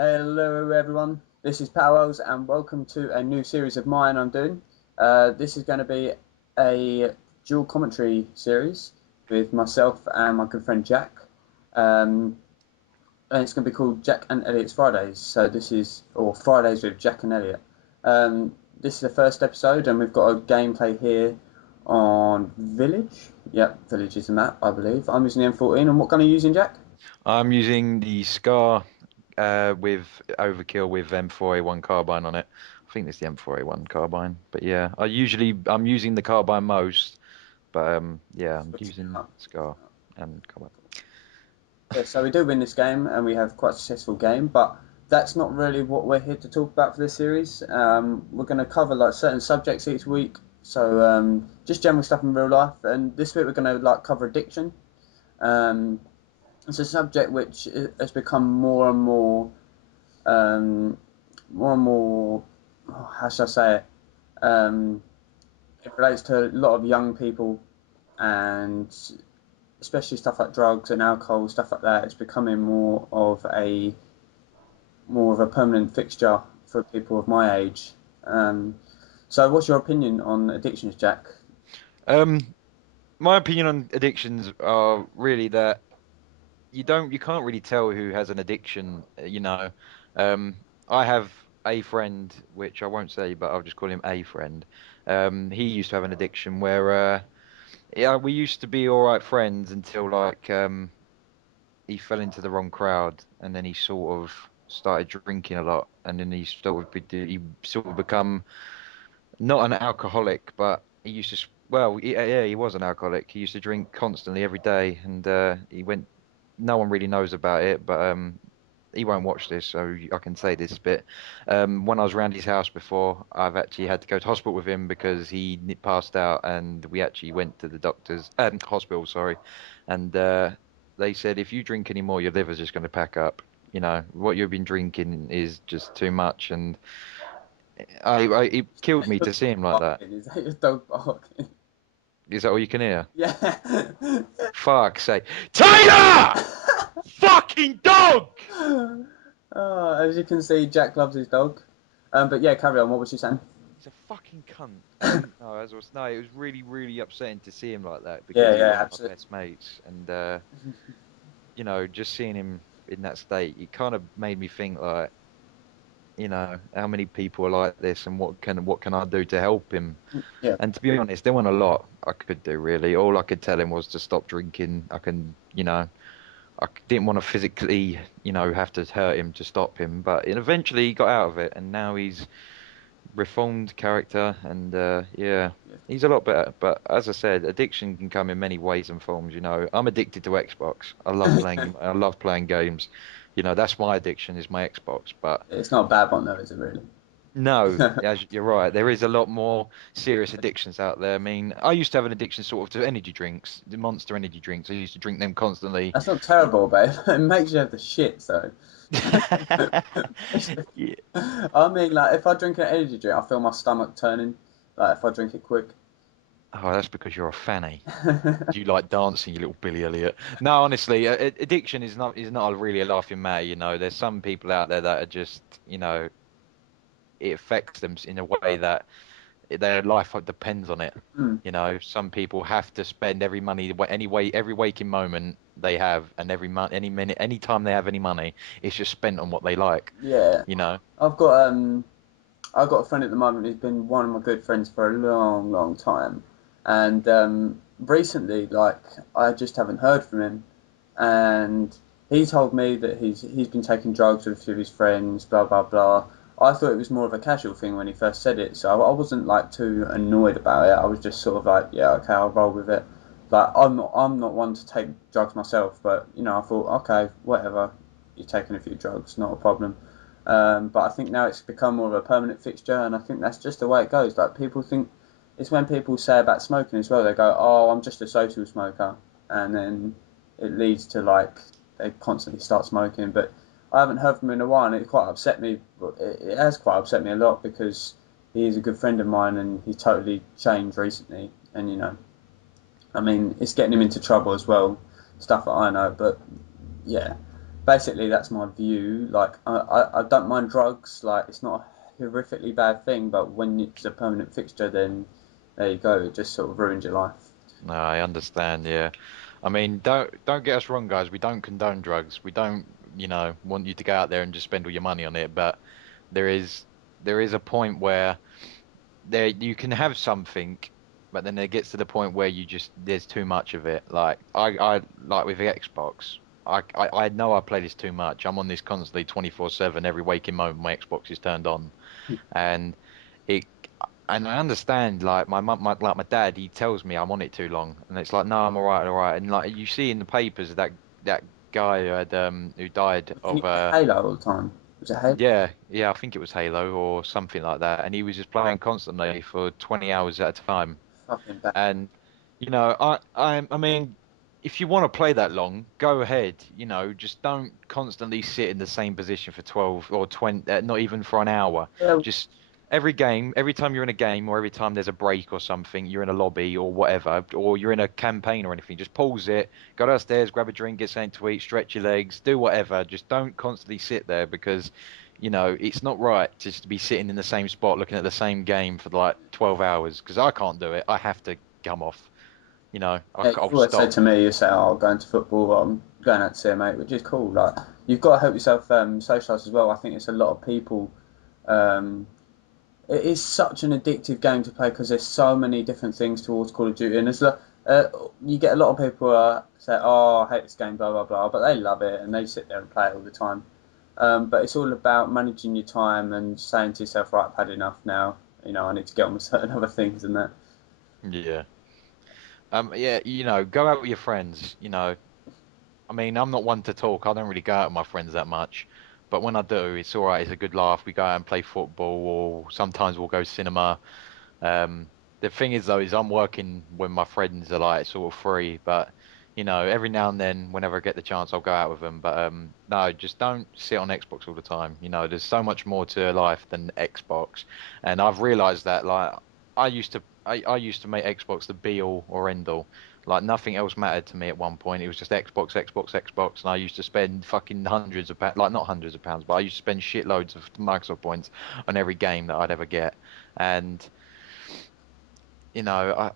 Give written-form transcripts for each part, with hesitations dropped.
Hello everyone, this is Powell's and welcome to a new series of mine I'm doing. This is going to be a dual commentary series with myself and my good friend Jack. Um, and it's going to be called Jack and Elliot's Fridays. Or Fridays with Jack and Elliot. This is the first episode and we've got a gameplay here on Village. Yep, Village is the map, I believe. I'm using the M14 and what gun are you using, Jack? I'm using the Scar with overkill with M4A1 carbine on it. I think it's the M4A1 carbine, but yeah, I'm using the carbine most, but yeah, I'm Switching it using up. Scar and carbine. Yeah, so we do win this game and we have quite a successful game, but that's not really what we're here to talk about for this series. We're going to cover like certain subjects each week, so just general stuff in real life. And this week we're going to like cover addiction. Um, it's a subject which has become um, more and more. How should I say it? It relates to a lot of young people and especially stuff like drugs and alcohol, stuff like that. It's becoming more of a permanent fixture for people of my age. Um, so, what's your opinion on addictions, Jack? Um, my opinion on addictions are really that you can't really tell who has an addiction, Um, I have a friend, which I won't say, but I'll just call him a friend. He used to have an addiction where yeah, we used to be all right friends until he fell into the wrong crowd, and then he sort of started drinking a lot, and then he sort of become not an alcoholic, but he used to yeah, he was an alcoholic. He used to drink constantly every day, and he went. No one really knows about it, but he won't watch this, so I can say this bit. When I was around his house before, I've actually had to go to hospital with him because he passed out, and we actually went to the doctor's hospital, sorry, and they said if you drink any more, your liver's just going to pack up. You know what you've been drinking is just too much, and it killed me to see him like that. Barking? Is that your dog barking? Is that all you can hear? Yeah. Fuck's sake, Taylor! Fucking dog! Oh, as you can see, Jack loves his dog. But yeah, carry on. What was you saying? He's a fucking cunt. And no, as I was no, it was really, really upsetting to see him like that because Yeah, he was yeah, one of my absolutely. best mates, and just seeing him in that state, it kind of made me think like, how many people are like this, and what can I do to help him? Yeah. And to be honest, there wasn't a lot I could do really. All I could tell him was to stop drinking. I didn't want to physically, have to hurt him to stop him, but eventually he got out of it, and now he's reformed character, and yeah, Yeah. he's a lot better. But as I said, addiction can come in many ways and forms. I'm addicted to Xbox. I love playing games. That's my addiction is my Xbox. But It's not a bad one though, is it really? no, as you're right, there is a lot more serious addictions out there. I mean, I used to have an addiction sort of to energy drinks, the Monster energy drinks. I used to drink them constantly. That's not terrible, babe. It makes you have the shit, so. Yeah. I mean, like, if I drink an energy drink, I feel my stomach turning. Like, if I drink it quick. Oh, that's because you're a fanny. You like dancing, you little Billy Elliot. No, honestly, addiction is not really a laughing matter. There's some people out there that are just, it affects them in a way that their life depends on it. Mm, Some people have to spend every waking moment they have, and every month, any minute, any time they have any money, it's just spent on what they like. yeah. You know. I've got um I've got a friend at the moment who's been one of my good friends for a long, long time. And recently, like, I just haven't heard from him. And he told me that he's been taking drugs with a few of his friends, blah blah blah. I thought it was more of a casual thing when he first said it, so I wasn't like too annoyed about it. I was just sort of like, yeah, okay, I'll roll with it. Like I'm not one to take drugs myself, but I thought, okay, whatever, you're taking a few drugs, not a problem. But I think now it's become more of a permanent fixture, and I think that's just the way it goes. Like people think it's when people say about smoking as well. They go, "Oh, I'm just a social smoker," and then it leads to like they constantly start smoking. But I haven't heard from him in a while, and it quite upset me. It has quite upset me a lot because he is a good friend of mine, and he's totally changed recently. And I mean, it's getting him into trouble as well, stuff that I know. But yeah, basically that's my view. Like I don't mind drugs. Like it's not a horrifically bad thing, but when it's a permanent fixture, then there you go. It just sort of ruins your life. No, I understand. Yeah, I mean, don't get us wrong, guys. We don't condone drugs. We don't, want you to go out there and just spend all your money on it. But there is there is a point where there you can have something, but then it gets to the point where you just there's too much of it. Like I like with the Xbox. I know I play this too much. I'm on this constantly 24/7. Every waking moment, my Xbox is turned on, and it and I understand like my dad, he tells me I'm on it too long, and it's like no, I'm all right, and like you see in the papers that guy who died Can you of play Halo all the time? Was it Halo? yeah, I think it was Halo or something like that, and he was just playing constantly for 20 hours at a time. Fucking bad. And I mean, if you want to play that long, go ahead. Just don't constantly sit in the same position for 12 or 20, not even for an hour. Yeah, Just every time you're in a game or every time there's a break or something, you're in a lobby or whatever, or you're in a campaign or anything, just pause it, go downstairs, grab a drink, get something to eat, stretch your legs, do whatever. Just don't constantly sit there because it's not right just to be sitting in the same spot looking at the same game for like 12 hours because I can't do it. I have to come off. yeah, you I'll always say stop. to me, you say, "Oh, I'm going to football, or I'm going out to see a mate," which is cool. Like you've got to help yourself socialise as well. I think it's a lot of people. Um, it is such an addictive game to play because there's so many different things towards Call of Duty, and uh, you get a lot of people say, "Oh, I hate this game," blah blah blah, but they love it and they sit there and play it all the time. But it's all about managing your time and saying to yourself, "Right, I've had enough now. I need to get on with certain other things and that." Yeah. Yeah, go out with your friends. I mean, I'm not one to talk. I don't really go out with my friends that much. But when I do, it's all right. It's a good laugh. We go out and play football, or sometimes we'll go cinema. The thing is though, is I'm working when my friends are like sort of free, but every now and then, whenever I get the chance, I'll go out with them. But no, just don't sit on Xbox all the time. There's so much more to life than Xbox, and I've realized that like I used to make Xbox the be all or end all. Like nothing else mattered to me at one point. It was just Xbox, Xbox, Xbox, and I used to spend fucking hundreds of pounds, like not hundreds of pounds, but I used to spend shitloads of Microsoft points on every game that I'd ever get. And you know,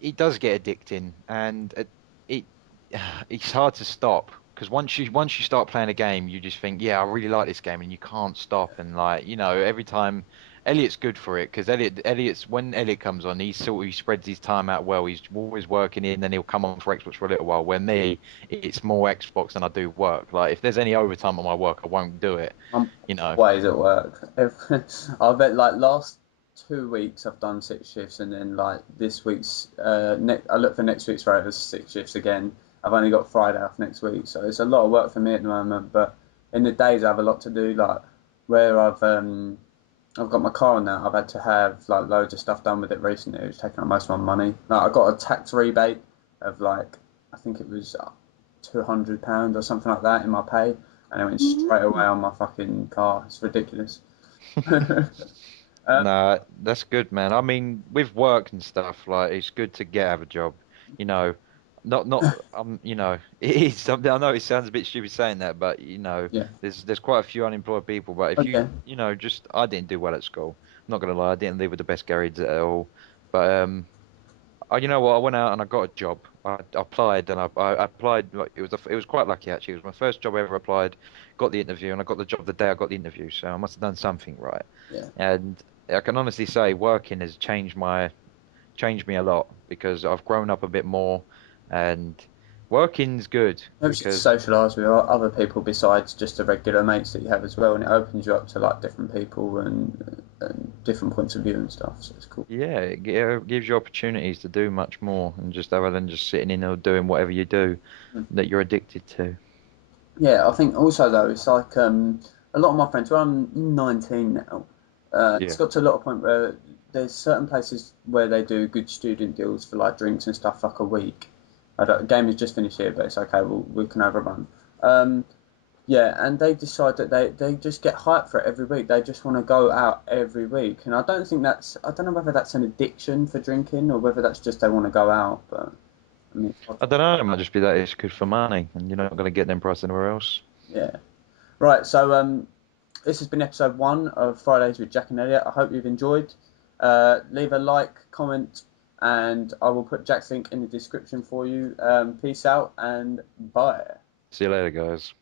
it does get addicting, and it it's hard to stop because once you start playing a game, you just think, yeah, I really like this game, and you can't stop. And like every time Elliot's good for it because Elliot's when Elliot comes on, he spreads his time out well. He's always working in, then he'll come on for Xbox for a little while. Where me, it's more Xbox than I do work. Like if there's any overtime on my work, I won't do it. I'm You know. always at work. I bet like last 2 weeks I've done 6 shifts, and then like this week's I look for next week's rate as 6 shifts again. I've only got Friday off next week, so it's a lot of work for me at the moment. But in the days I have a lot to do, like where I've got my car now. I've had to have like loads of stuff done with it recently. It's taken up most of my money. Like I got a tax rebate of like I think it was £200 or something like that in my pay, and it went straight away on my fucking car. It's ridiculous. Um, Nah, that's good, man. I mean, with work and stuff, like it's good to get have a job. You know, not it is something. I know it sounds a bit stupid saying that, but yeah, there's quite a few unemployed people. But if okay. just I didn't do well at school. I'm not gonna lie, I didn't leave with the best grades at all. But you know what? I went out and I got a job. I applied and I applied. Like, it was quite lucky actually. It was my first job I ever applied. Got the interview and I got the job the day I got the interview. So I must have done something right. Yeah. And I can honestly say working has changed me a lot because I've grown up a bit more, and working's good Helps you to because socialise with other people besides just the regular mates that you have as well, and it opens you up to like different people and different points of view and stuff. So it's cool. yeah, it gives you opportunities to do much more and just other than just sitting in or doing whatever you do Mm. that you're addicted to. Yeah, I think also though it's like a lot of my friends. Well, I'm 19 now. It's Yeah. got to a lot of point where there's certain places where they do good student deals for like drinks and stuff like a week. Game has just finished here, but it's okay. We can overrun. Um, yeah, and they decide that they just get hyped for it every week. They just want to go out every week, and I don't know whether that's an addiction for drinking or whether that's just they want to go out. But I mean, I don't know. It might just be that it's good for money, and you're not going to get them price anywhere else. yeah. Right. So this has been episode 1 of Fridays with Jack and Elliot. I hope you've enjoyed. Leave a like, comment, and I will put Jack's link in the description for you. Peace out and bye. See you later, guys.